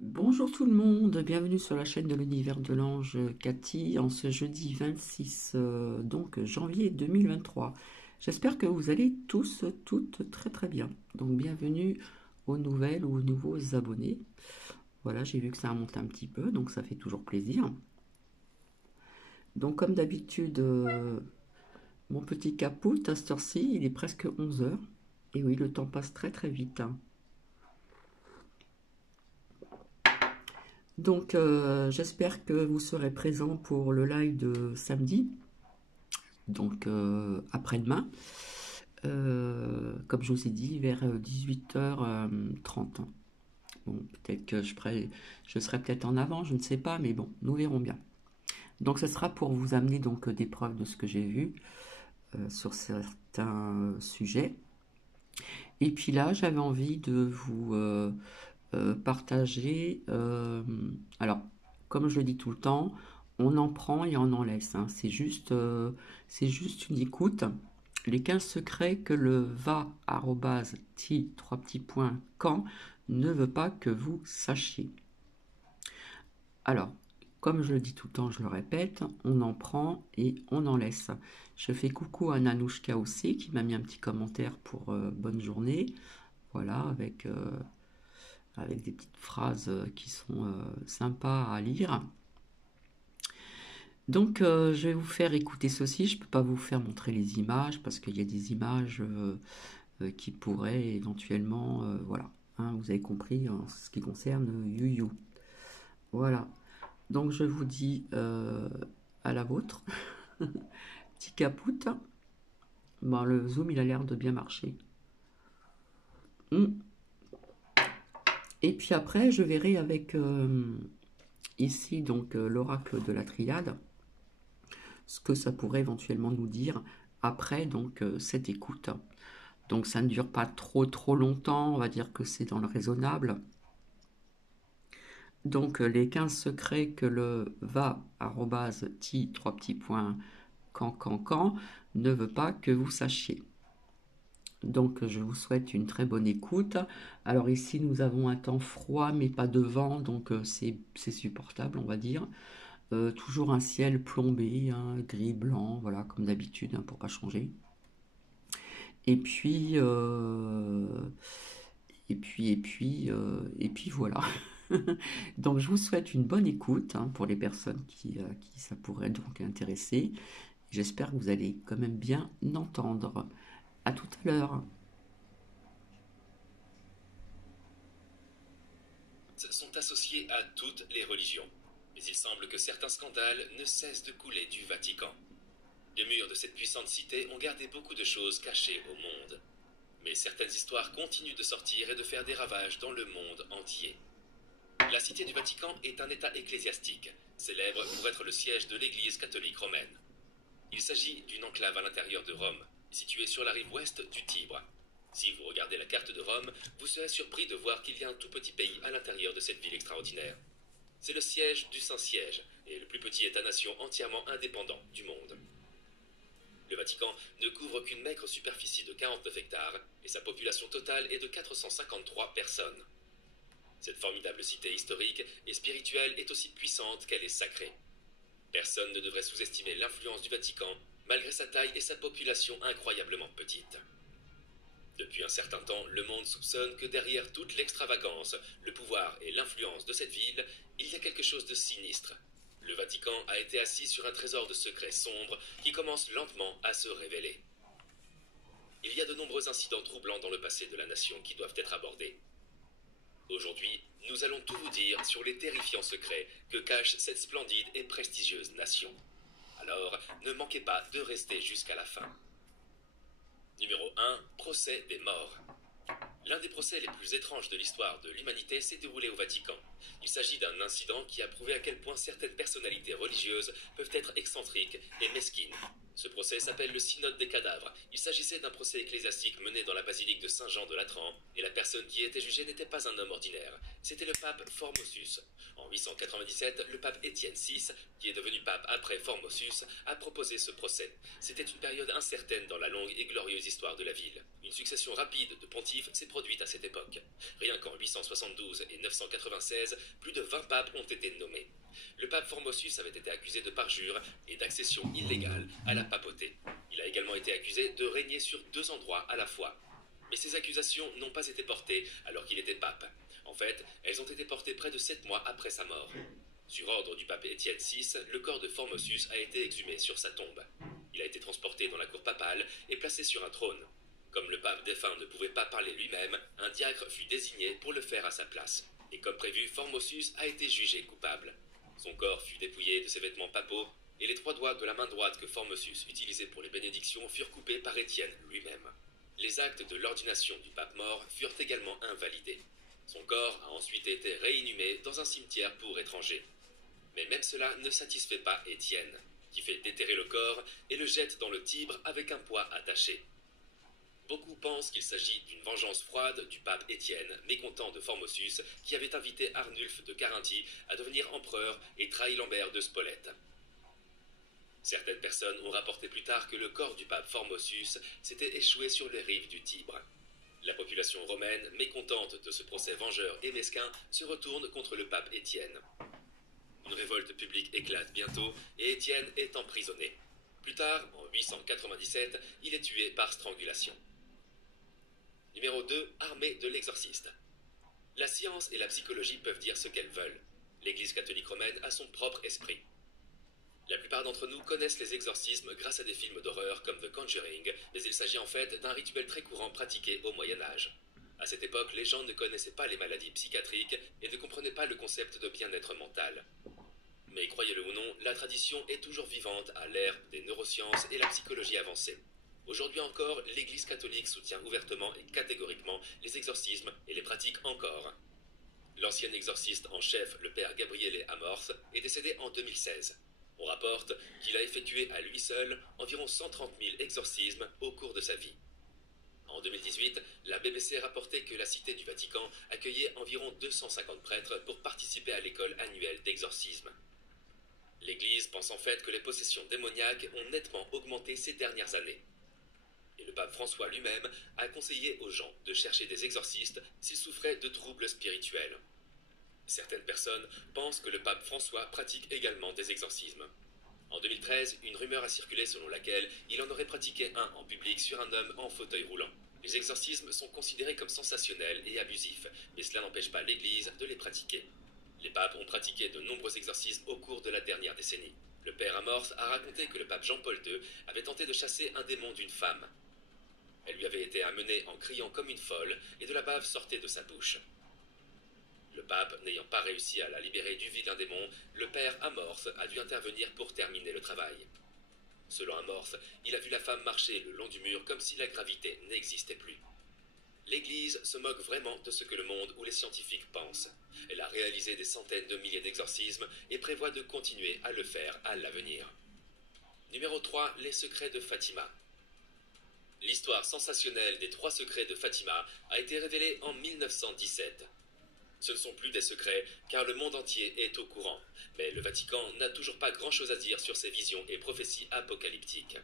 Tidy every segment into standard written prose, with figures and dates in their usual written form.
Bonjour tout le monde, bienvenue sur la chaîne de l'univers de l'ange Cathy en ce jeudi 26 janvier 2023. J'espère que vous allez tous, toutes très très bien. Donc bienvenue aux nouvelles ou aux nouveaux abonnés. Voilà, j'ai vu que ça remonte un petit peu, donc ça fait toujours plaisir. Donc comme d'habitude, mon petit capot, à cette heure-ci, il est presque 11 heures. Et oui, le temps passe très très vite, hein. Donc, j'espère que vous serez présents pour le live de samedi, donc après-demain, comme je vous ai dit, vers 18h30. Bon, peut-être que je serai peut-être en avant, je ne sais pas, mais bon, nous verrons bien. Donc, ce sera pour vous amener donc des preuves de ce que j'ai vu sur certains sujets. Et puis là, j'avais envie de vous partager. Alors, comme je le dis tout le temps, on en prend et on en laisse, hein. C'est juste une écoute. Les 15 secrets que le va @t 3 petits points quand ne veut pas que vous sachiez. Alors, comme je le dis tout le temps, je le répète, on en prend et on en laisse. Je fais coucou à Nanouchka aussi qui m'a mis un petit commentaire pour bonne journée. Voilà, avec des petites phrases qui sont sympas à lire. Donc je vais vous faire écouter ceci. Je ne peux pas vous faire montrer les images parce qu'il y a des images qui pourraient éventuellement, voilà, hein, vous avez compris en ce qui concerne Yu Yu. Voilà, donc je vous dis à la vôtre. Petit capoute. Bon, le zoom il a l'air de bien marcher. Et puis après je verrai avec ici donc l'oracle de la triade, ce que ça pourrait éventuellement nous dire après donc cette écoute. Donc ça ne dure pas trop longtemps, on va dire que c'est dans le raisonnable. Donc les 15 secrets que le va @t 3 petits points quand ne veut pas que vous sachiez. Donc je vous souhaite une très bonne écoute. Alors ici nous avons un temps froid mais pas de vent, donc c'est supportable on va dire. Toujours un ciel plombé, hein, gris, blanc, voilà, comme d'habitude, hein, pour pas changer. Et puis, voilà. Donc, je vous souhaite une bonne écoute hein, pour les personnes qui ça pourrait donc intéresser. J'espère que vous allez quand même bien entendre. À tout à l'heure. Sont associés à toutes les religions. Mais il semble que certains scandales ne cessent de couler du Vatican. Les murs de cette puissante cité ont gardé beaucoup de choses cachées au monde. Mais certaines histoires continuent de sortir et de faire des ravages dans le monde entier. La cité du Vatican est un état ecclésiastique, célèbre pour être le siège de l'Église catholique romaine. Il s'agit d'une enclave à l'intérieur de Rome, située sur la rive ouest du Tibre. Si vous regardez la carte de Rome, vous serez surpris de voir qu'il y a un tout petit pays à l'intérieur de cette ville extraordinaire. C'est le siège du Saint-Siège, et le plus petit État-nation entièrement indépendant du monde. Le Vatican ne couvre qu'une maigre superficie de 49 hectares, et sa population totale est de 453 personnes. Cette formidable cité historique et spirituelle est aussi puissante qu'elle est sacrée. Personne ne devrait sous-estimer l'influence du Vatican, malgré sa taille et sa population incroyablement petite. Depuis un certain temps, le monde soupçonne que derrière toute l'extravagance, le pouvoir et l'influence de cette ville, il y a quelque chose de sinistre. Le Vatican a été assis sur un trésor de secrets sombres qui commence lentement à se révéler. Il y a de nombreux incidents troublants dans le passé de la nation qui doivent être abordés. Aujourd'hui, nous allons tout vous dire sur les terrifiants secrets que cache cette splendide et prestigieuse nation. Alors, ne manquez pas de rester jusqu'à la fin. Numéro 1. Procès des morts. L'un des procès les plus étranges de l'histoire de l'humanité s'est déroulé au Vatican. Il s'agit d'un incident qui a prouvé à quel point certaines personnalités religieuses peuvent être excentriques et mesquines. Ce procès s'appelle le Synode des cadavres. Il s'agissait d'un procès ecclésiastique mené dans la basilique de Saint-Jean de Latran, et la personne qui était jugée n'était pas un homme ordinaire. C'était le pape Formosus. En 897, le pape Étienne VI, qui est devenu pape après Formosus, a proposé ce procès. C'était une période incertaine dans la longue et glorieuse histoire de la ville. Une succession rapide de pontifes s'est produite à cette époque. Rien qu'en 872 et 996, plus de 20 papes ont été nommés. Le pape Formosus avait été accusé de parjure et d'accession illégale à la papauté. Il a également été accusé de régner sur 2 endroits à la fois. Mais ces accusations n'ont pas été portées alors qu'il était pape. En fait, elles ont été portées près de 7 mois après sa mort. Sur ordre du pape Étienne VI, le corps de Formosus a été exhumé sur sa tombe. Il a été transporté dans la cour papale et placé sur un trône. Comme le pape défunt ne pouvait pas parler lui-même, un diacre fut désigné pour le faire à sa place. Et comme prévu, Formosus a été jugé coupable. Son corps fut dépouillé de ses vêtements papaux, et les 3 doigts de la main droite que Formosus utilisait pour les bénédictions furent coupés par Étienne lui-même. Les actes de l'ordination du pape mort furent également invalidés. Son corps a ensuite été réinhumé dans un cimetière pour étrangers. Mais même cela ne satisfait pas Étienne, qui fait déterrer le corps et le jette dans le Tibre avec un poids attaché. Beaucoup pensent qu'il s'agit d'une vengeance froide du pape Étienne, mécontent de Formosus, qui avait invité Arnulf de Carinthie à devenir empereur et trahi Lambert de Spolète. Certaines personnes ont rapporté plus tard que le corps du pape Formosus s'était échoué sur les rives du Tibre. La population romaine, mécontente de ce procès vengeur et mesquin, se retourne contre le pape Étienne. Une révolte publique éclate bientôt et Étienne est emprisonné. Plus tard, en 897, il est tué par strangulation. Numéro 2. Armée de l'exorciste. La science et la psychologie peuvent dire ce qu'elles veulent. L'Église catholique romaine a son propre esprit. La plupart d'entre nous connaissent les exorcismes grâce à des films d'horreur comme The Conjuring, mais il s'agit en fait d'un rituel très courant pratiqué au Moyen-Âge. À cette époque, les gens ne connaissaient pas les maladies psychiatriques et ne comprenaient pas le concept de bien-être mental. Mais croyez-le ou non, la tradition est toujours vivante à l'ère des neurosciences et la psychologie avancée. Aujourd'hui encore, l'Église catholique soutient ouvertement et catégoriquement les exorcismes et les pratique encore. L'ancien exorciste en chef, le père Gabriele Amorth, est décédé en 2016. On rapporte qu'il a effectué à lui seul environ 130 000 exorcismes au cours de sa vie. En 2018, la BBC rapportait que la Cité du Vatican accueillait environ 250 prêtres pour participer à l'école annuelle d'exorcisme. L'Église pense en fait que les possessions démoniaques ont nettement augmenté ces dernières années. Et le pape François lui-même a conseillé aux gens de chercher des exorcistes s'ils souffraient de troubles spirituels. Certaines personnes pensent que le pape François pratique également des exorcismes. En 2013, une rumeur a circulé selon laquelle il en aurait pratiqué un en public sur un homme en fauteuil roulant. Les exorcismes sont considérés comme sensationnels et abusifs, mais cela n'empêche pas l'Église de les pratiquer. Les papes ont pratiqué de nombreux exorcismes au cours de la dernière décennie. Le père Amorth a raconté que le pape Jean-Paul II avait tenté de chasser un démon d'une femme. Elle lui avait été amenée en criant comme une folle et de la bave sortait de sa bouche. Le pape n'ayant pas réussi à la libérer du vilain démon, le père Amorth a dû intervenir pour terminer le travail. Selon Amorth, il a vu la femme marcher le long du mur comme si la gravité n'existait plus. L'Église se moque vraiment de ce que le monde ou les scientifiques pensent. Elle a réalisé des centaines de milliers d'exorcismes et prévoit de continuer à le faire à l'avenir. Numéro 3. Les secrets de Fatima. L'histoire sensationnelle des 3 secrets de Fatima a été révélée en 1917. Ce ne sont plus des secrets, car le monde entier est au courant. Mais le Vatican n'a toujours pas grand-chose à dire sur ces visions et prophéties apocalyptiques.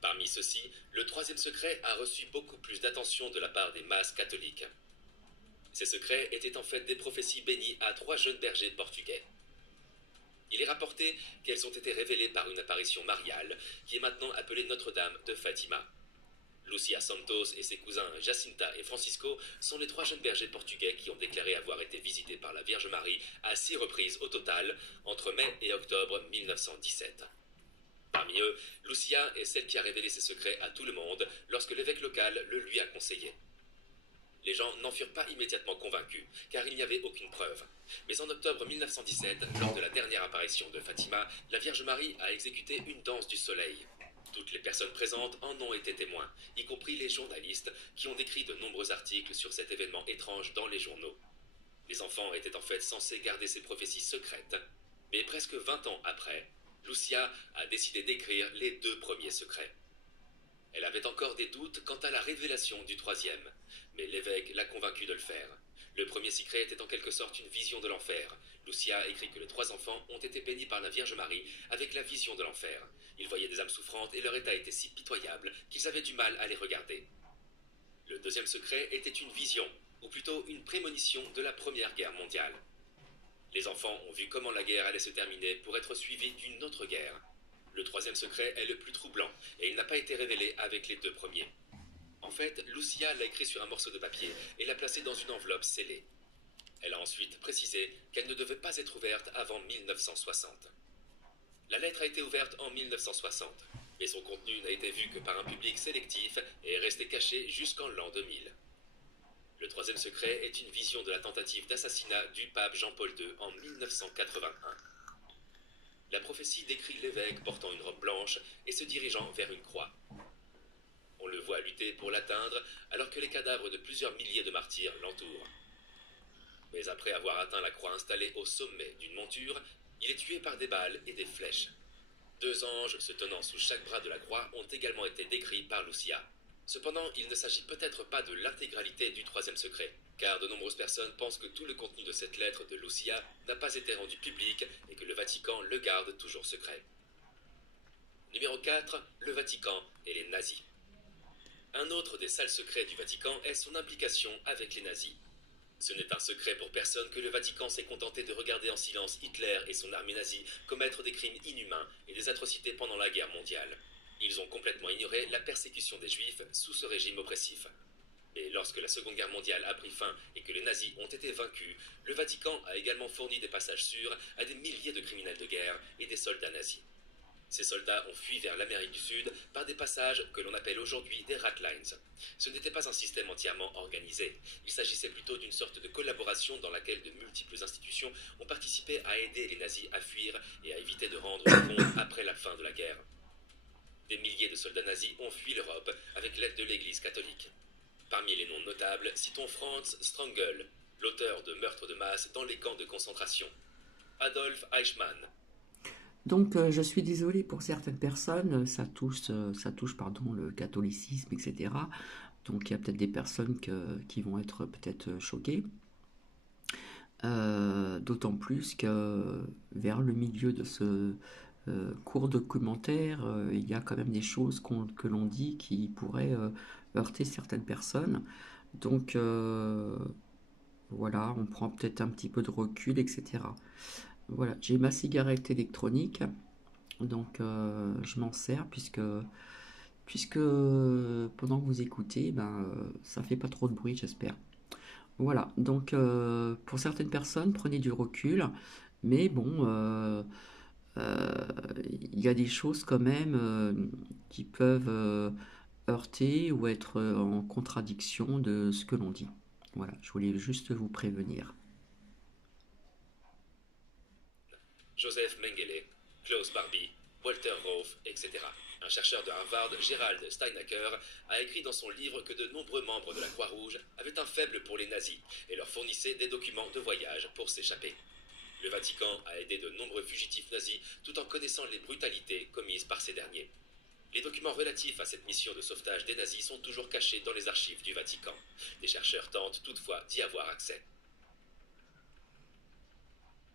Parmi ceux-ci, le 3e secret a reçu beaucoup plus d'attention de la part des masses catholiques. Ces secrets étaient en fait des prophéties bénies à 3 jeunes bergers portugais. Il est rapporté qu'elles ont été révélées par une apparition mariale, qui est maintenant appelée Notre-Dame de Fatima. Lucia Santos et ses cousins Jacinta et Francisco sont les 3 jeunes bergers portugais qui ont déclaré avoir été visités par la Vierge Marie à 6 reprises au total, entre mai et octobre 1917. Parmi eux, Lucia est celle qui a révélé ses secrets à tout le monde lorsque l'évêque local le lui a conseillé. Les gens n'en furent pas immédiatement convaincus, car il n'y avait aucune preuve. Mais en octobre 1917, lors de la dernière apparition de Fatima, la Vierge Marie a exécuté une danse du soleil. Toutes les personnes présentes en ont été témoins, y compris les journalistes qui ont décrit de nombreux articles sur cet événement étrange dans les journaux. Les enfants étaient en fait censés garder ces prophéties secrètes, mais presque 20 ans après, Lucia a décidé d'écrire les 2 premiers secrets. Elle avait encore des doutes quant à la révélation du 3e, mais l'évêque l'a convaincue de le faire. Le premier secret était en quelque sorte une vision de l'enfer. Lucia écrit que les 3 enfants ont été bénis par la Vierge Marie avec la vision de l'enfer. Ils voyaient des âmes souffrantes et leur état était si pitoyable qu'ils avaient du mal à les regarder. Le 2e secret était une vision, ou plutôt une prémonition de la Première Guerre mondiale. Les enfants ont vu comment la guerre allait se terminer pour être suivie d'une autre guerre. Le 3e secret est le plus troublant, et il n'a pas été révélé avec les 2 premiers. En fait, Lucia l'a écrit sur un morceau de papier et l'a placé dans une enveloppe scellée. Elle a ensuite précisé qu'elle ne devait pas être ouverte avant 1960. La lettre a été ouverte en 1960, mais son contenu n'a été vu que par un public sélectif et est resté caché jusqu'en l'an 2000. Le 3e secret est une vision de la tentative d'assassinat du pape Jean-Paul II en 1981. La prophétie décrit l'évêque portant une robe blanche et se dirigeant vers une croix. On le voit lutter pour l'atteindre alors que les cadavres de plusieurs milliers de martyrs l'entourent. Mais après avoir atteint la croix installée au sommet d'une monture, il est tué par des balles et des flèches. 2 anges se tenant sous chaque bras de la croix ont également été décrits par Lucia. Cependant, il ne s'agit peut-être pas de l'intégralité du 3e secret, car de nombreuses personnes pensent que tout le contenu de cette lettre de Lucia n'a pas été rendu public et que le Vatican le garde toujours secret. Numéro 4, le Vatican et les nazis. Un autre des sales secrets du Vatican est son implication avec les nazis. Ce n'est un secret pour personne que le Vatican s'est contenté de regarder en silence Hitler et son armée nazie commettre des crimes inhumains et des atrocités pendant la guerre mondiale. Ils ont complètement ignoré la persécution des Juifs sous ce régime oppressif. Mais lorsque la Seconde Guerre mondiale a pris fin et que les nazis ont été vaincus, le Vatican a également fourni des passages sûrs à des milliers de criminels de guerre et des soldats nazis. Ces soldats ont fui vers l'Amérique du Sud par des passages que l'on appelle aujourd'hui des ratlines. Ce n'était pas un système entièrement organisé. Il s'agissait plutôt d'une sorte de collaboration dans laquelle de multiples institutions ont participé à aider les nazis à fuir et à éviter de rendre compte après la fin de la guerre. Des milliers de soldats nazis ont fui l'Europe avec l'aide de l'Église catholique. Parmi les noms notables, citons Franz Strangl, l'auteur de meurtres de masse dans les camps de concentration. Adolf Eichmann. Donc je suis désolée pour certaines personnes, ça touche le catholicisme, etc. Donc il y a peut-être des personnes qui vont être peut-être choquées. D'autant plus que vers le milieu de ce court documentaire, il y a quand même des choses que l'on dit qui pourraient heurter certaines personnes. Donc voilà, on prend peut-être un petit peu de recul, etc. Voilà, j'ai ma cigarette électronique, donc je m'en sers puisque pendant que vous écoutez, ça fait pas trop de bruit, j'espère. Voilà, donc pour certaines personnes, prenez du recul, mais bon, il y a des choses quand même qui peuvent heurter ou être en contradiction de ce que l'on dit. Voilà, je voulais juste vous prévenir. Joseph Mengele, Klaus Barbie, Walter Roth, etc. Un chercheur de Harvard, Gerald Steinaker, a écrit dans son livre que de nombreux membres de la Croix-Rouge avaient un faible pour les nazis et leur fournissaient des documents de voyage pour s'échapper. Le Vatican a aidé de nombreux fugitifs nazis tout en connaissant les brutalités commises par ces derniers. Les documents relatifs à cette mission de sauvetage des nazis sont toujours cachés dans les archives du Vatican. Des chercheurs tentent toutefois d'y avoir accès.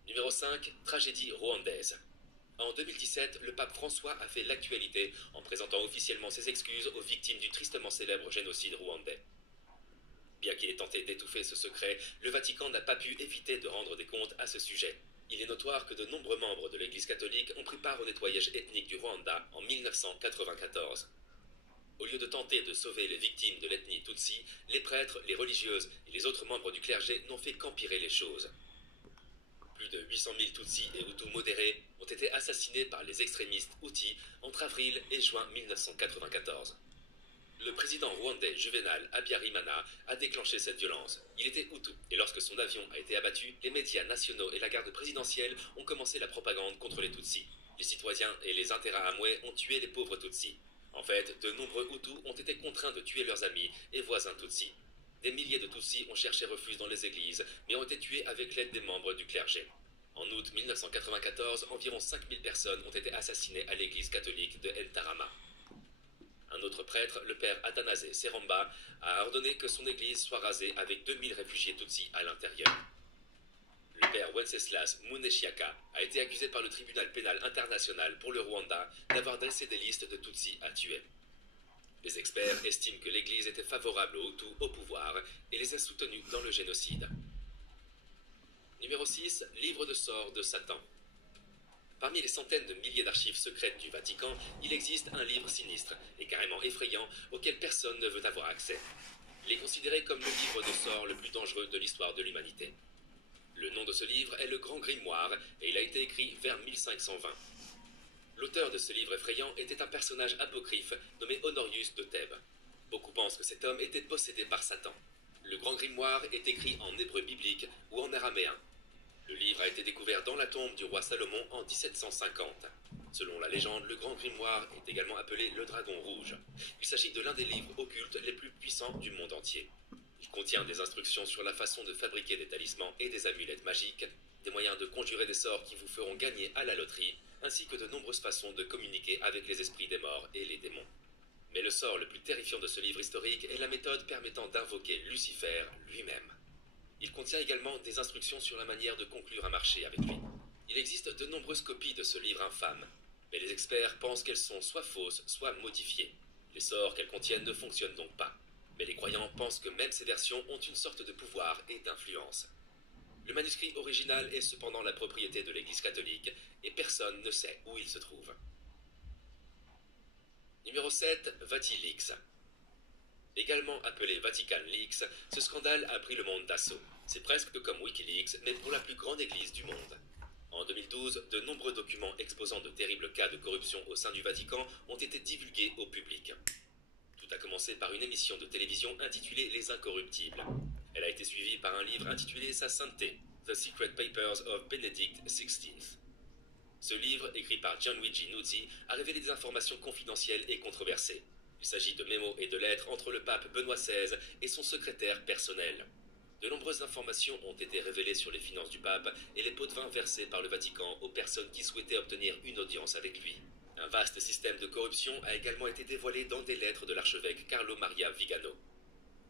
Numéro 5, tragédie rwandaise. En 2017, le pape François a fait l'actualité en présentant officiellement ses excuses aux victimes du tristement célèbre génocide rwandais. Bien qu'il ait tenté d'étouffer ce secret, le Vatican n'a pas pu éviter de rendre des comptes à ce sujet. Il est notoire que de nombreux membres de l'Église catholique ont pris part au nettoyage ethnique du Rwanda en 1994. Au lieu de tenter de sauver les victimes de l'ethnie Tutsi, les prêtres, les religieuses et les autres membres du clergé n'ont fait qu'empirer les choses. Plus de 800 000 Tutsis et Hutus modérés ont été assassinés par les extrémistes Houthis entre avril et juin 1994. Le président rwandais Juvenal Habyarimana a déclenché cette violence. Il était Hutu, et lorsque son avion a été abattu, les médias nationaux et la garde présidentielle ont commencé la propagande contre les Tutsis. Les citoyens et les Interahamwe ont tué les pauvres Tutsis. En fait, de nombreux Hutus ont été contraints de tuer leurs amis et voisins Tutsis. Des milliers de Tutsis ont cherché refuge dans les églises, mais ont été tués avec l'aide des membres du clergé. En août 1994, environ 5000 personnes ont été assassinées à l'église catholique de Ntarama. Un autre prêtre, le père Athanase Seramba, a ordonné que son église soit rasée avec 2000 réfugiés Tutsis à l'intérieur. Le père Wenceslas Muneshiaka a été accusé par le tribunal pénal international pour le Rwanda d'avoir dressé des listes de Tutsis à tuer. Les experts estiment que l'Église était favorable aux Hutus au pouvoir et les a soutenus dans le génocide. Numéro 6. Livre de sorts de Satan. Parmi les centaines de milliers d'archives secrètes du Vatican, il existe un livre sinistre et carrément effrayant auquel personne ne veut avoir accès. Il est considéré comme le livre de sorts le plus dangereux de l'histoire de l'humanité. Le nom de ce livre est le Grand Grimoire et il a été écrit vers 1520. L'auteur de ce livre effrayant était un personnage apocryphe nommé Honorius de Thèbes. Beaucoup pensent que cet homme était possédé par Satan. Le Grand Grimoire est écrit en hébreu biblique ou en araméen. Le livre a été découvert dans la tombe du roi Salomon en 1750. Selon la légende, le Grand Grimoire est également appelé le Dragon Rouge. Il s'agit de l'un des livres occultes les plus puissants du monde entier. Il contient des instructions sur la façon de fabriquer des talismans et des amulettes magiques, des moyens de conjurer des sorts qui vous feront gagner à la loterie, ainsi que de nombreuses façons de communiquer avec les esprits des morts et les démons. Mais le sort le plus terrifiant de ce livre historique est la méthode permettant d'invoquer Lucifer lui-même. Il contient également des instructions sur la manière de conclure un marché avec lui. Il existe de nombreuses copies de ce livre infâme, mais les experts pensent qu'elles sont soit fausses, soit modifiées. Les sorts qu'elles contiennent ne fonctionnent donc pas. Mais les croyants pensent que même ces versions ont une sorte de pouvoir et d'influence. Le manuscrit original est cependant la propriété de l'Église catholique et personne ne sait où il se trouve. Numéro 7. Vatileaks. Également appelé Vatican Leaks, ce scandale a pris le monde d'assaut. C'est presque comme Wikileaks, mais pour la plus grande église du monde. En 2012, de nombreux documents exposant de terribles cas de corruption au sein du Vatican ont été divulgués au public. Tout a commencé par une émission de télévision intitulée Les Incorruptibles. Elle a été suivie par un livre intitulé Sa Sainteté, The Secret Papers of Benedict XVI. Ce livre, écrit par Gianluigi Nuzzi, a révélé des informations confidentielles et controversées. Il s'agit de mémos et de lettres entre le pape Benoît XVI et son secrétaire personnel. De nombreuses informations ont été révélées sur les finances du pape et les pots de vin versés par le Vatican aux personnes qui souhaitaient obtenir une audience avec lui. Un vaste système de corruption a également été dévoilé dans des lettres de l'archevêque Carlo Maria Vigano.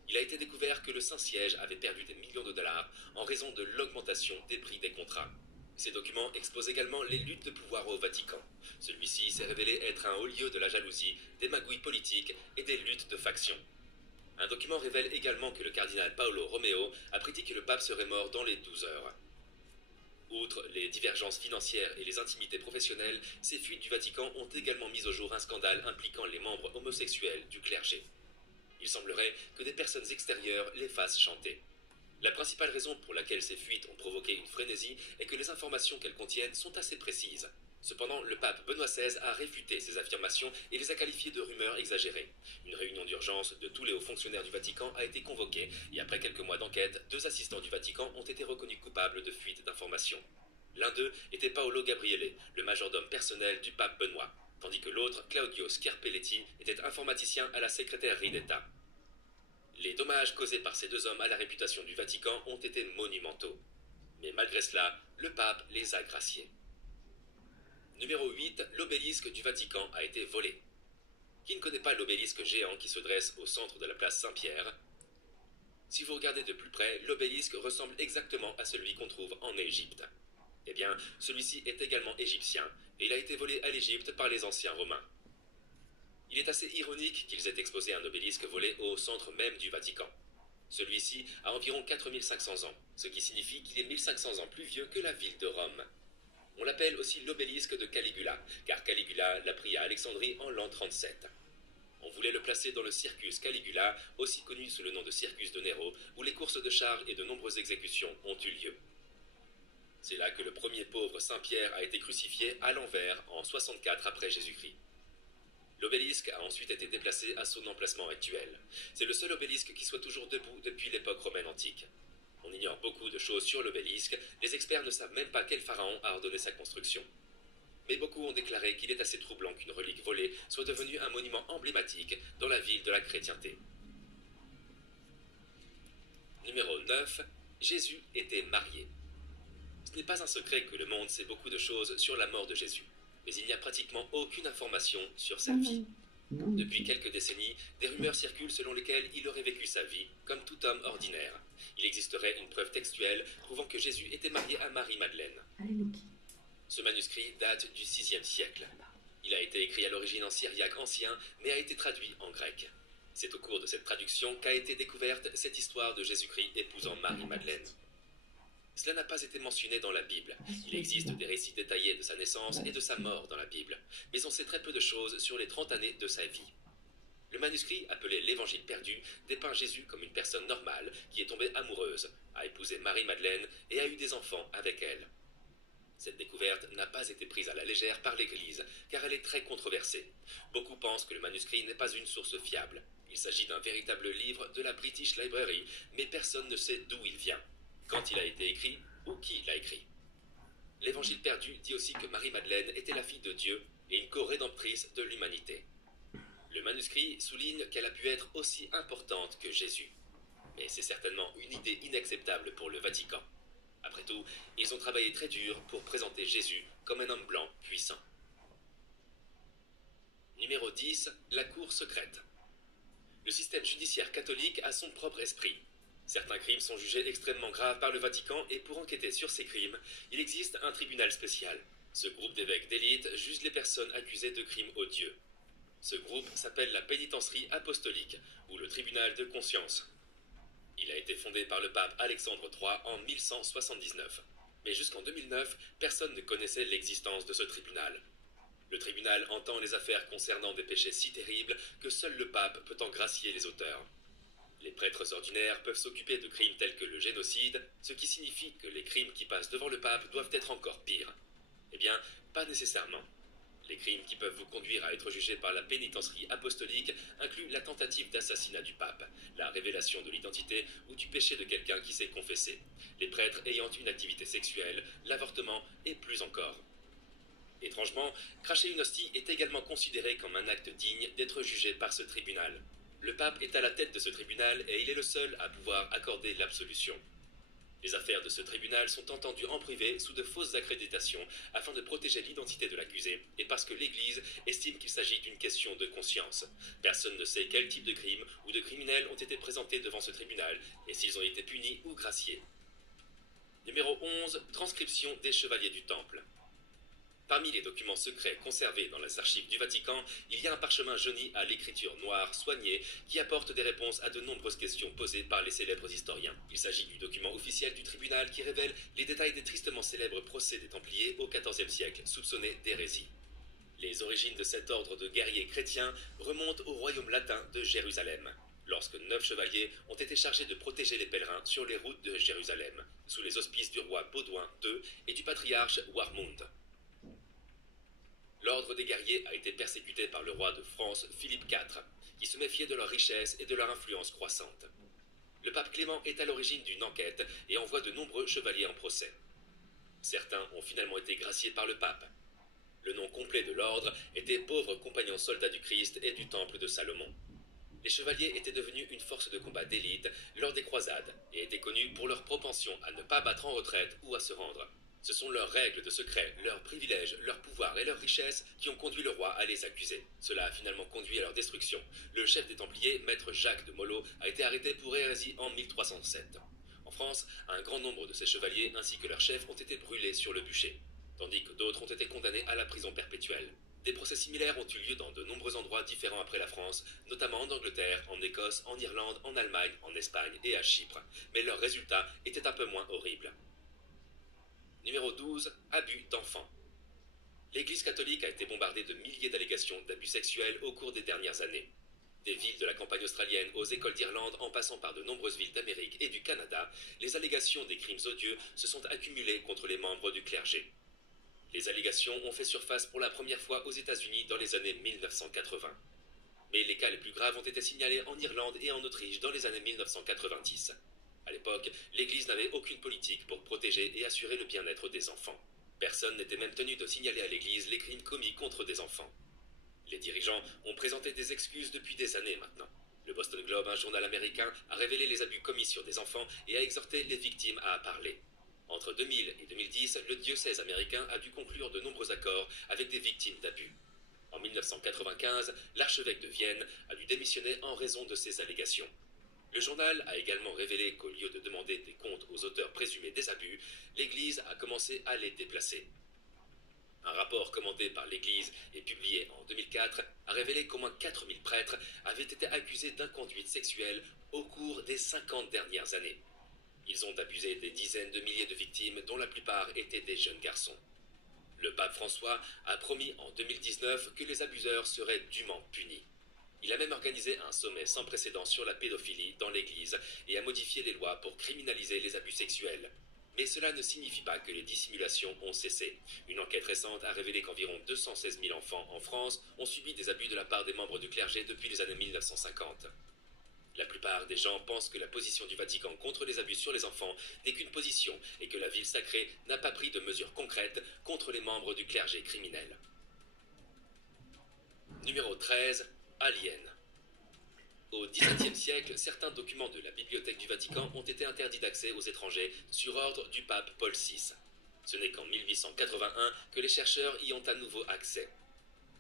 Il a été découvert que le Saint-Siège avait perdu des millions de dollars en raison de l'augmentation des prix des contrats. Ces documents exposent également les luttes de pouvoir au Vatican. Celui-ci s'est révélé être un haut lieu de la jalousie, des magouilles politiques et des luttes de factions. Un document révèle également que le cardinal Paolo Romeo a prédit que le pape serait mort dans les 12 heures. Outre les divergences financières et les intimités professionnelles, ces fuites du Vatican ont également mis au jour un scandale impliquant les membres homosexuels du clergé. Il semblerait que des personnes extérieures les fassent chanter. La principale raison pour laquelle ces fuites ont provoqué une frénésie est que les informations qu'elles contiennent sont assez précises. Cependant, le pape Benoît XVI a réfuté ces affirmations et les a qualifiées de rumeurs exagérées. Une réunion d'urgence de tous les hauts fonctionnaires du Vatican a été convoquée et après quelques mois d'enquête, 2 assistants du Vatican ont été reconnus coupables de fuite d'informations. L'un d'eux était Paolo Gabriele, le majordome personnel du pape Benoît, tandis que l'autre, Claudio Scarpelletti, était informaticien à la secrétairerie d'État. Les dommages causés par ces 2 hommes à la réputation du Vatican ont été monumentaux. Mais malgré cela, le pape les a graciés. Numéro 8. L'obélisque du Vatican a été volé. Qui ne connaît pas l'obélisque géant qui se dresse au centre de la place Saint-Pierre? Si vous regardez de plus près, l'obélisque ressemble exactement à celui qu'on trouve en Égypte. Eh bien, celui-ci est également égyptien, et il a été volé à l'Égypte par les anciens Romains. Il est assez ironique qu'ils aient exposé un obélisque volé au centre même du Vatican. Celui-ci a environ 4500 ans, ce qui signifie qu'il est 1500 ans plus vieux que la ville de Rome. On l'appelle aussi l'obélisque de Caligula, car Caligula l'a pris à Alexandrie en l'an 37. On voulait le placer dans le Circus Caligula, aussi connu sous le nom de Circus de Nero, où les courses de chars et de nombreuses exécutions ont eu lieu. C'est là que le premier pauvre Saint-Pierre a été crucifié à l'envers en 64 après Jésus-Christ. L'obélisque a ensuite été déplacé à son emplacement actuel. C'est le seul obélisque qui soit toujours debout depuis l'époque romaine antique. On ignore beaucoup de choses sur l'obélisque, les experts ne savent même pas quel pharaon a ordonné sa construction. Mais beaucoup ont déclaré qu'il est assez troublant qu'une relique volée soit devenue un monument emblématique dans la ville de la chrétienté. Numéro 9. Jésus était marié. Ce n'est n'est pas un secret que le monde sait beaucoup de choses sur la mort de Jésus, mais il n'y a pratiquement aucune information sur sa vie. Depuis quelques décennies, des rumeurs circulent selon lesquelles il aurait vécu sa vie comme tout homme ordinaire. Il existerait une preuve textuelle prouvant que Jésus était marié à Marie-Madeleine. Ce manuscrit date du VIe siècle. Il a été écrit à l'origine en syriaque ancien, mais a été traduit en grec. C'est au cours de cette traduction qu'a été découverte cette histoire de Jésus-Christ épousant Marie-Madeleine. Cela n'a pas été mentionné dans la Bible. Il existe des récits détaillés de sa naissance et de sa mort dans la Bible, mais on sait très peu de choses sur les 30 années de sa vie. Le manuscrit, appelé l'Évangile perdu, dépeint Jésus comme une personne normale qui est tombée amoureuse, a épousé Marie-Madeleine et a eu des enfants avec elle. Cette découverte n'a pas été prise à la légère par l'Église, car elle est très controversée. Beaucoup pensent que le manuscrit n'est pas une source fiable. Il s'agit d'un véritable livre de la British Library, mais personne ne sait d'où il vient, quand il a été écrit ou qui l'a écrit. L'Évangile perdu dit aussi que Marie-Madeleine était la fille de Dieu et une co-rédemptrice de l'humanité. Le manuscrit souligne qu'elle a pu être aussi importante que Jésus. Mais c'est certainement une idée inacceptable pour le Vatican. Après tout, ils ont travaillé très dur pour présenter Jésus comme un homme blanc puissant. Numéro 10. La cour secrète. Le système judiciaire catholique a son propre esprit. Certains crimes sont jugés extrêmement graves par le Vatican et pour enquêter sur ces crimes, il existe un tribunal spécial. Ce groupe d'évêques d'élite juge les personnes accusées de crimes odieux. Ce groupe s'appelle la pénitencerie apostolique ou le tribunal de conscience. Il a été fondé par le pape Alexandre III en 1179. Mais jusqu'en 2009, personne ne connaissait l'existence de ce tribunal. Le tribunal entend les affaires concernant des péchés si terribles que seul le pape peut en gracier les auteurs. Les prêtres ordinaires peuvent s'occuper de crimes tels que le génocide, ce qui signifie que les crimes qui passent devant le pape doivent être encore pires. Eh bien, pas nécessairement. Les crimes qui peuvent vous conduire à être jugé par la pénitencerie apostolique incluent la tentative d'assassinat du pape, la révélation de l'identité ou du péché de quelqu'un qui s'est confessé, les prêtres ayant une activité sexuelle, l'avortement et plus encore. Étrangement, cracher une hostie est également considéré comme un acte digne d'être jugé par ce tribunal. Le pape est à la tête de ce tribunal et il est le seul à pouvoir accorder l'absolution. Les affaires de ce tribunal sont entendues en privé sous de fausses accréditations afin de protéger l'identité de l'accusé et parce que l'Église estime qu'il s'agit d'une question de conscience. Personne ne sait quel type de crimes ou de criminels ont été présentés devant ce tribunal et s'ils ont été punis ou graciés. Numéro 11. Transcription des chevaliers du Temple. Parmi les documents secrets conservés dans les archives du Vatican, il y a un parchemin jauni à l'écriture noire soignée qui apporte des réponses à de nombreuses questions posées par les célèbres historiens. Il s'agit du document officiel du tribunal qui révèle les détails des tristement célèbres procès des Templiers au XIVe siècle, soupçonnés d'hérésie. Les origines de cet ordre de guerriers chrétiens remontent au royaume latin de Jérusalem, lorsque 9 chevaliers ont été chargés de protéger les pèlerins sur les routes de Jérusalem, sous les auspices du roi Baudouin II et du patriarche Warmund. L'ordre des guerriers a été persécuté par le roi de France, Philippe IV, qui se méfiait de leur richesse et de leur influence croissante. Le pape Clément est à l'origine d'une enquête et envoie de nombreux chevaliers en procès. Certains ont finalement été graciés par le pape. Le nom complet de l'ordre était Pauvres compagnons soldats du Christ et du Temple de Salomon. Les chevaliers étaient devenus une force de combat d'élite lors des croisades et étaient connus pour leur propension à ne pas battre en retraite ou à se rendre. Ce sont leurs règles de secret, leurs privilèges, leurs pouvoirs et leurs richesses qui ont conduit le roi à les accuser. Cela a finalement conduit à leur destruction. Le chef des Templiers, maître Jacques de Mollo, a été arrêté pour hérésie en 1307. En France, un grand nombre de ces chevaliers ainsi que leurs chefs ont été brûlés sur le bûcher, tandis que d'autres ont été condamnés à la prison perpétuelle. Des procès similaires ont eu lieu dans de nombreux endroits différents après la France, notamment en Angleterre, en Écosse, en Irlande, en Allemagne, en Espagne et à Chypre. Mais leurs résultats étaient un peu moins horribles. Numéro 12. Abus d'enfants. L'Église catholique a été bombardée de milliers d'allégations d'abus sexuels au cours des dernières années. Des villes de la campagne australienne aux écoles d'Irlande en passant par de nombreuses villes d'Amérique et du Canada, les allégations des crimes odieux se sont accumulées contre les membres du clergé. Les allégations ont fait surface pour la première fois aux États-Unis dans les années 1980. Mais les cas les plus graves ont été signalés en Irlande et en Autriche dans les années 1990. À l'époque, l'Église n'avait aucune politique pour protéger et assurer le bien-être des enfants. Personne n'était même tenu de signaler à l'Église les crimes commis contre des enfants. Les dirigeants ont présenté des excuses depuis des années maintenant. Le Boston Globe, un journal américain, a révélé les abus commis sur des enfants et a exhorté les victimes à parler. Entre 2000 et 2010, le diocèse américain a dû conclure de nombreux accords avec des victimes d'abus. En 1995, l'archevêque de Vienne a dû démissionner en raison de ces allégations. Le journal a également révélé qu'au lieu de demander des comptes aux auteurs présumés des abus, l'Église a commencé à les déplacer. Un rapport commandé par l'Église et publié en 2004 a révélé qu'au moins 4000 prêtres avaient été accusés d'inconduite sexuelle au cours des 50 dernières années. Ils ont abusé des dizaines de milliers de victimes dont la plupart étaient des jeunes garçons. Le pape François a promis en 2019 que les abuseurs seraient dûment punis. Il a même organisé un sommet sans précédent sur la pédophilie dans l'Église et a modifié les lois pour criminaliser les abus sexuels. Mais cela ne signifie pas que les dissimulations ont cessé. Une enquête récente a révélé qu'environ 216 000 enfants en France ont subi des abus de la part des membres du clergé depuis les années 1950. La plupart des gens pensent que la position du Vatican contre les abus sur les enfants n'est qu'une position et que la ville sacrée n'a pas pris de mesures concrètes contre les membres du clergé criminel. Numéro 13. Alien. Au XVIIe siècle, certains documents de la Bibliothèque du Vatican ont été interdits d'accès aux étrangers sur ordre du pape Paul VI. Ce n'est qu'en 1881 que les chercheurs y ont à nouveau accès.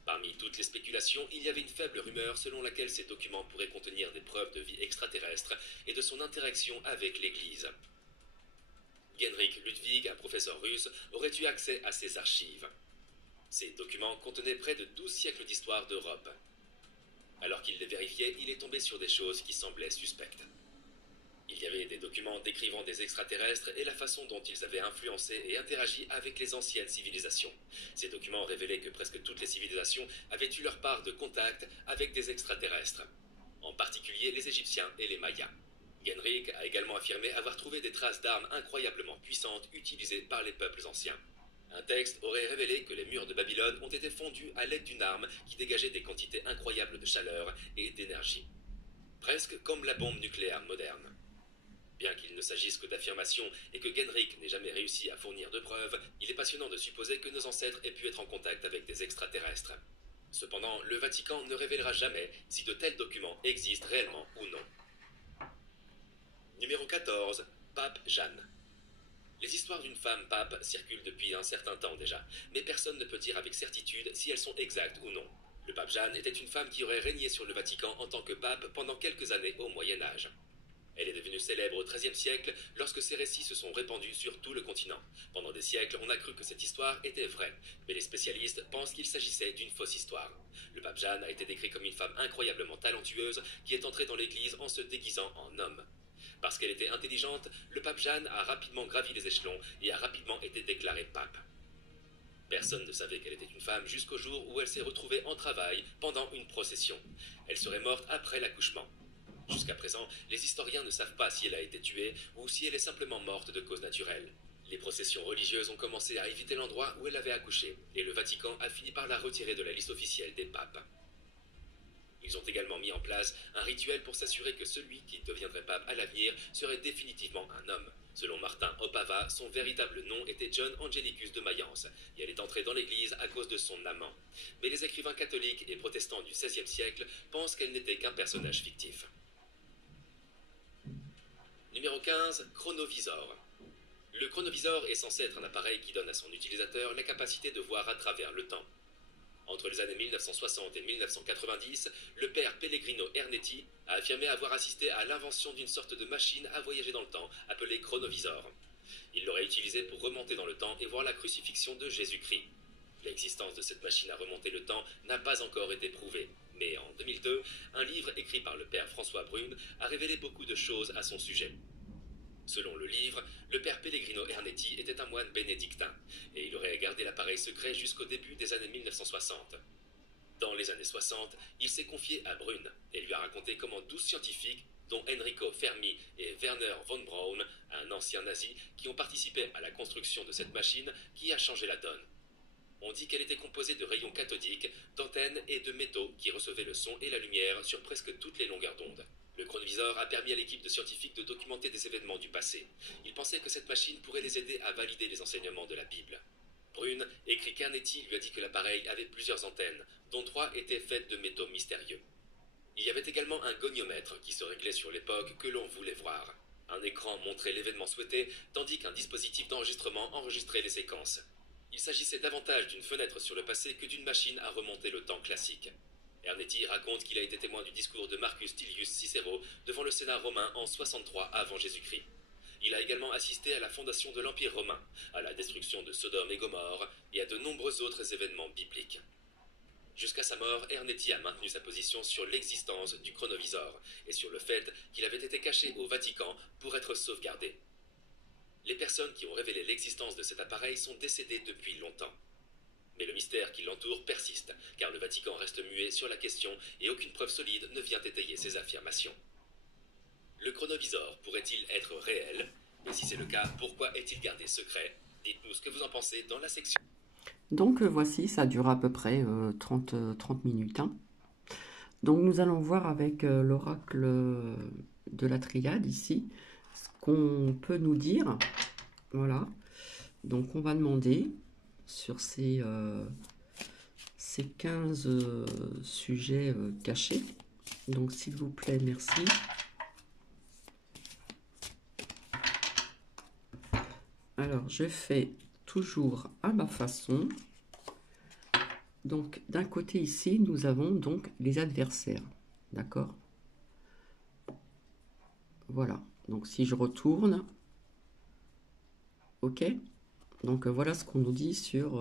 Parmi toutes les spéculations, il y avait une faible rumeur selon laquelle ces documents pourraient contenir des preuves de vie extraterrestre et de son interaction avec l'Église. Heinrich Ludwig, un professeur russe, aurait eu accès à ces archives. Ces documents contenaient près de 12 siècles d'histoire d'Europe. Alors qu'il les vérifiait, il est tombé sur des choses qui semblaient suspectes. Il y avait des documents décrivant des extraterrestres et la façon dont ils avaient influencé et interagi avec les anciennes civilisations. Ces documents révélaient que presque toutes les civilisations avaient eu leur part de contact avec des extraterrestres, en particulier les Égyptiens et les Mayas. Heinrich a également affirmé avoir trouvé des traces d'armes incroyablement puissantes utilisées par les peuples anciens. Un texte aurait révélé que les murs de Babylone ont été fondus à l'aide d'une arme qui dégageait des quantités incroyables de chaleur et d'énergie. Presque comme la bombe nucléaire moderne. Bien qu'il ne s'agisse que d'affirmations et que Heinrich n'ait jamais réussi à fournir de preuves, il est passionnant de supposer que nos ancêtres aient pu être en contact avec des extraterrestres. Cependant, le Vatican ne révélera jamais si de tels documents existent réellement ou non. Numéro 14. Pape Jeanne. Les histoires d'une femme pape circulent depuis un certain temps déjà, mais personne ne peut dire avec certitude si elles sont exactes ou non. Le pape Jeanne était une femme qui aurait régné sur le Vatican en tant que pape pendant quelques années au Moyen-Âge. Elle est devenue célèbre au XIIIe siècle lorsque ses récits se sont répandus sur tout le continent. Pendant des siècles, on a cru que cette histoire était vraie, mais les spécialistes pensent qu'il s'agissait d'une fausse histoire. Le pape Jeanne a été décrit comme une femme incroyablement talentueuse qui est entrée dans l'église en se déguisant en homme. Parce qu'elle était intelligente, le pape Jeanne a rapidement gravi les échelons et a rapidement été déclaré pape. Personne ne savait qu'elle était une femme jusqu'au jour où elle s'est retrouvée en travail pendant une procession. Elle serait morte après l'accouchement. Jusqu'à présent, les historiens ne savent pas si elle a été tuée ou si elle est simplement morte de cause naturelle. Les processions religieuses ont commencé à éviter l'endroit où elle avait accouché, et le Vatican a fini par la retirer de la liste officielle des papes. Ils ont également mis en place un rituel pour s'assurer que celui qui deviendrait pape à l'avenir serait définitivement un homme. Selon Martin Opava, son véritable nom était John Angelicus de Mayence, et elle est entrée dans l'église à cause de son amant. Mais les écrivains catholiques et protestants du XVIe siècle pensent qu'elle n'était qu'un personnage fictif. Numéro 15. Chronovisor. Le chronovisor est censé être un appareil qui donne à son utilisateur la capacité de voir à travers le temps. Entre les années 1960 et 1990, le père Pellegrino Ernetti a affirmé avoir assisté à l'invention d'une sorte de machine à voyager dans le temps, appelée chronovisor. Il l'aurait utilisée pour remonter dans le temps et voir la crucifixion de Jésus-Christ. L'existence de cette machine à remonter le temps n'a pas encore été prouvée, mais en 2002, un livre écrit par le père François Brune a révélé beaucoup de choses à son sujet. Selon le livre, le père Pellegrino Ernetti était un moine bénédictin, et il aurait gardé l'appareil secret jusqu'au début des années 1960. Dans les années 60, il s'est confié à Brune, et lui a raconté comment 12 scientifiques, dont Enrico Fermi et Werner von Braun, un ancien nazi, qui ont participé à la construction de cette machine qui a changé la donne. On dit qu'elle était composée de rayons cathodiques, d'antennes et de métaux qui recevaient le son et la lumière sur presque toutes les longueurs d'onde. Le chronovisor a permis à l'équipe de scientifiques de documenter des événements du passé. Ils pensaient que cette machine pourrait les aider à valider les enseignements de la Bible. Brune écrit qu'Ernetti lui a dit que l'appareil avait plusieurs antennes, dont 3 étaient faites de métaux mystérieux. Il y avait également un goniomètre qui se réglait sur l'époque que l'on voulait voir. Un écran montrait l'événement souhaité, tandis qu'un dispositif d'enregistrement enregistrait les séquences. Il s'agissait davantage d'une fenêtre sur le passé que d'une machine à remonter le temps classique. Ernetti raconte qu'il a été témoin du discours de Marcus Tullius Cicero devant le Sénat romain en 63 avant Jésus-Christ. Il a également assisté à la fondation de l'Empire romain, à la destruction de Sodome et Gomorrhe et à de nombreux autres événements bibliques. Jusqu'à sa mort, Ernetti a maintenu sa position sur l'existence du chronoviseur et sur le fait qu'il avait été caché au Vatican pour être sauvegardé. Les personnes qui ont révélé l'existence de cet appareil sont décédées depuis longtemps. Mais le mystère qui l'entoure persiste, car le Vatican reste muet sur la question et aucune preuve solide ne vient étayer ses affirmations. Le chronoviseur pourrait-il être réel? Et si c'est le cas, pourquoi est-il gardé secret? Dites-nous ce que vous en pensez dans la section. Donc voici, ça dure à peu près 30 minutes. Hein. Donc nous allons voir avec l'oracle de la triade ici, ce qu'on peut nous dire. Voilà. Donc on va demander sur ces 15 sujets cachés. Donc s'il vous plaît, merci. Alors je fais toujours à ma façon. Donc d'un côté ici, nous avons donc les adversaires. D'accord? Voilà. Donc si je retourne, ok? Donc voilà ce qu'on nous dit sur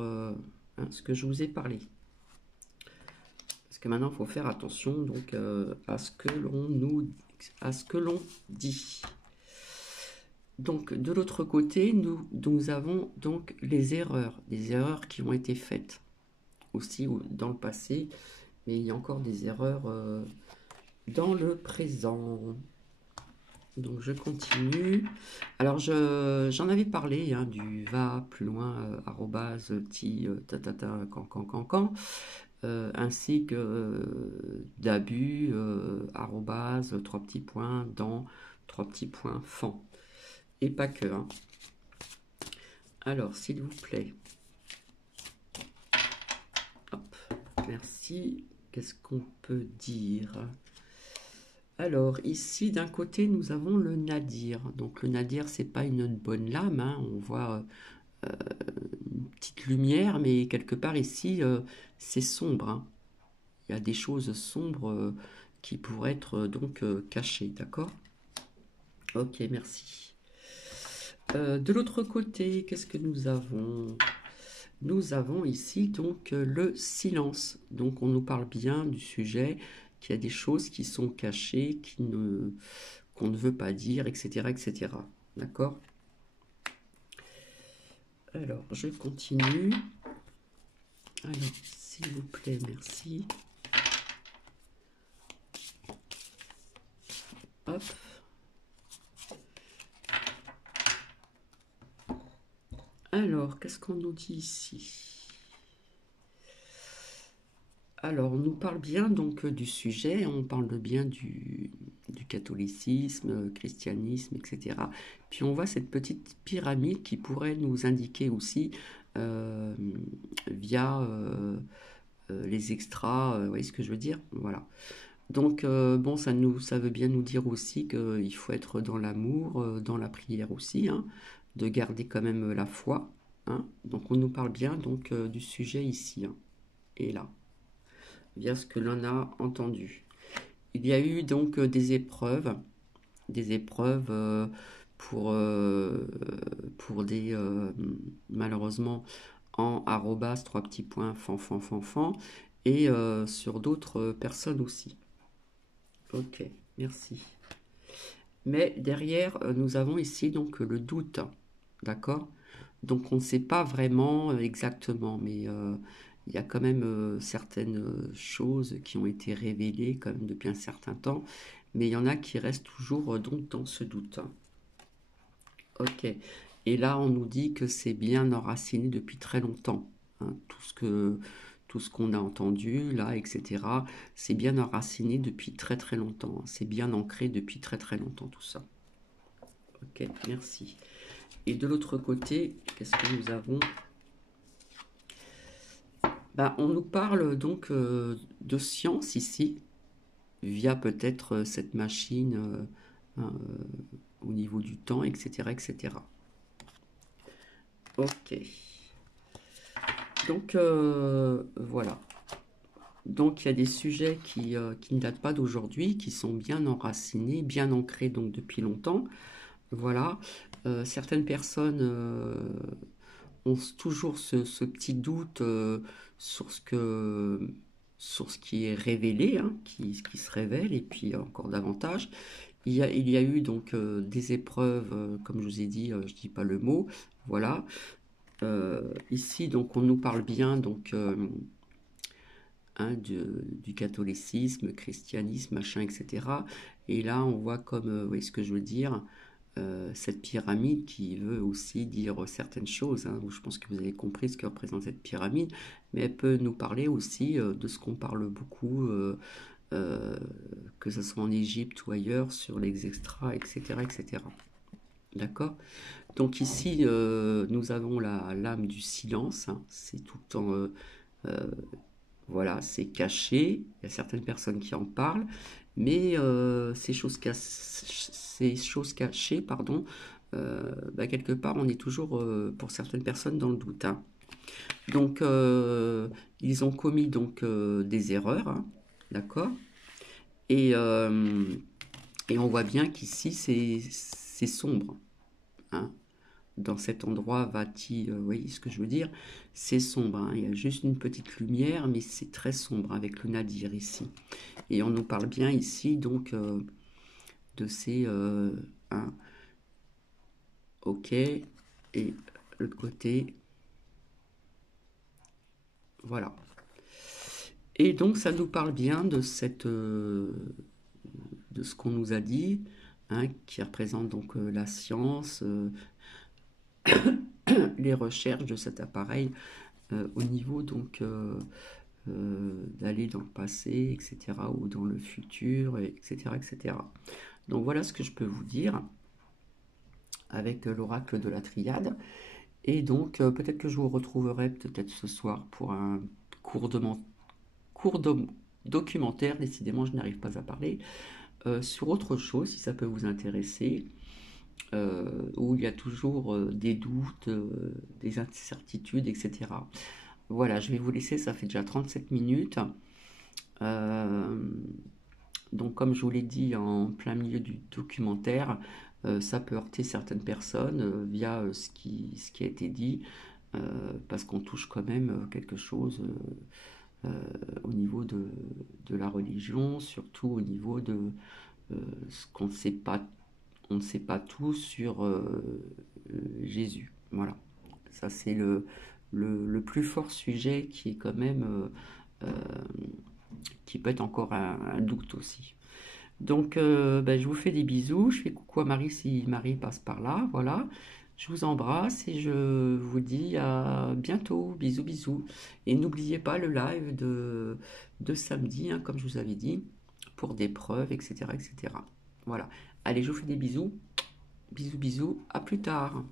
ce que je vous ai parlé. Parce que maintenant, il faut faire attention donc à ce que l'on dit. Donc de l'autre côté, nous avons donc les erreurs, des erreurs qui ont été faites aussi dans le passé, mais il y a encore des erreurs dans le présent. Donc je continue. Alors j'en avais parlé hein, du va plus loin arrobase ti tatata can ainsi que d'abus arrobase 3 petits points dans 3 petits points fan et pas que. Hein. Alors s'il vous plaît. Hop, merci. Qu'est-ce qu'on peut dire? Alors, ici, d'un côté, nous avons le nadir. Donc, le nadir, c'est pas une bonne lame. Hein. On voit une petite lumière, mais quelque part ici, c'est sombre. Hein. Il y a des choses sombres qui pourraient être donc cachées. D'accord? Ok, merci. De l'autre côté, qu'est-ce que nous avons? Nous avons ici donc le silence. Donc, on nous parle bien du sujet, qu'il y a des choses qui sont cachées, qu'on ne veut pas dire, etc. etc. D'accord? Alors, je continue. Alors, s'il vous plaît, merci. Hop. Alors, qu'est-ce qu'on nous dit ici? Alors, on nous parle bien donc du sujet, on parle bien du catholicisme, christianisme, etc. Puis on voit cette petite pyramide qui pourrait nous indiquer aussi via les extras, vous voyez ce que je veux dire? Voilà. Donc, bon, ça veut bien nous dire aussi qu'il faut être dans l'amour, dans la prière aussi, hein, de garder quand même la foi. Hein. Donc, on nous parle bien donc du sujet ici hein, et là. Bien ce que l'on a entendu. Il y a eu donc des épreuves pour des malheureusement en arrobas 3 petits points fan et sur d'autres personnes aussi. Ok, merci. Mais derrière nous avons ici donc le doute, d'accord? Donc on ne sait pas vraiment exactement, mais il y a quand même certaines choses qui ont été révélées quand même depuis un certain temps, mais il y en a qui restent toujours donc dans ce doute. Ok. Et là, on nous dit que c'est bien enraciné depuis très longtemps. Hein, tout ce qu'on a entendu là, etc. C'est bien enraciné depuis très très longtemps. C'est bien ancré depuis très très longtemps tout ça. Ok, merci. Et de l'autre côté, qu'est-ce que nous avons? Ben, on nous parle donc de science ici, via peut-être cette machine au niveau du temps, etc., etc. Ok. Donc, voilà. Donc, il y a des sujets qui ne datent pas d'aujourd'hui, qui sont bien enracinés, bien ancrés donc depuis longtemps. Voilà. Certaines personnes ont toujours ce petit doute sur ce qui est révélé, hein, qui se révèle, et puis encore davantage. Il y a eu donc des épreuves, comme je vous ai dit, je dis pas le mot, voilà. Ici, donc, on nous parle bien donc hein, du catholicisme, christianisme, machin, etc. Et là, on voit comme, vous voyez ce que je veux dire, cette pyramide qui veut aussi dire certaines choses. Hein. Je pense que vous avez compris ce que représente cette pyramide, mais elle peut nous parler aussi de ce qu'on parle beaucoup, que ce soit en Égypte ou ailleurs, sur les extras, etc., etc. D'accord? Donc ici, nous avons la lame du silence. Hein. C'est tout le temps, voilà, c'est caché. Il y a certaines personnes qui en parlent, mais ces choses cachées, pardon, bah, quelque part, on est toujours, pour certaines personnes, dans le doute. Hein. Donc, ils ont commis donc des erreurs, hein, d'accord? Et, euh, et on voit bien qu'ici, c'est sombre. Hein. Dans cet endroit, Vati, vous voyez ce que je veux dire? C'est sombre, hein. Il y a juste une petite lumière, mais c'est très sombre avec le nadir ici. Et on nous parle bien ici, donc, de ces... hein, ok, et l'autre côté, voilà. Et donc, ça nous parle bien de de ce qu'on nous a dit, hein, qui représente donc la science, les recherches de cet appareil au niveau donc d'aller dans le passé, etc., ou dans le futur, etc., etc. Donc voilà ce que je peux vous dire avec l'oracle de la triade. Et donc peut-être que je vous retrouverai peut-être ce soir pour un cours de cours documentaire, décidément je n'arrive pas à parler, sur autre chose si ça peut vous intéresser. Où il y a toujours des doutes, des incertitudes, etc. Voilà, je vais vous laisser, ça fait déjà 37 minutes. Euh, donc comme je vous l'ai dit en plein milieu du documentaire, ça peut heurter certaines personnes via ce qui a été dit, parce qu'on touche quand même quelque chose au niveau de la religion, surtout au niveau de ce qu'on ne sait pas, on ne sait pas tout sur Jésus. Voilà, ça c'est le plus fort sujet qui est quand même qui peut être encore un doute aussi. Donc ben, je vous fais des bisous, je fais coucou à Marie si Marie passe par là, voilà. Je vous embrasse et je vous dis à bientôt, bisous bisous. Et n'oubliez pas le live de samedi, hein, comme je vous avais dit, pour des preuves, etc., etc. Voilà. Allez, je vous fais des bisous, bisous bisous, à plus tard.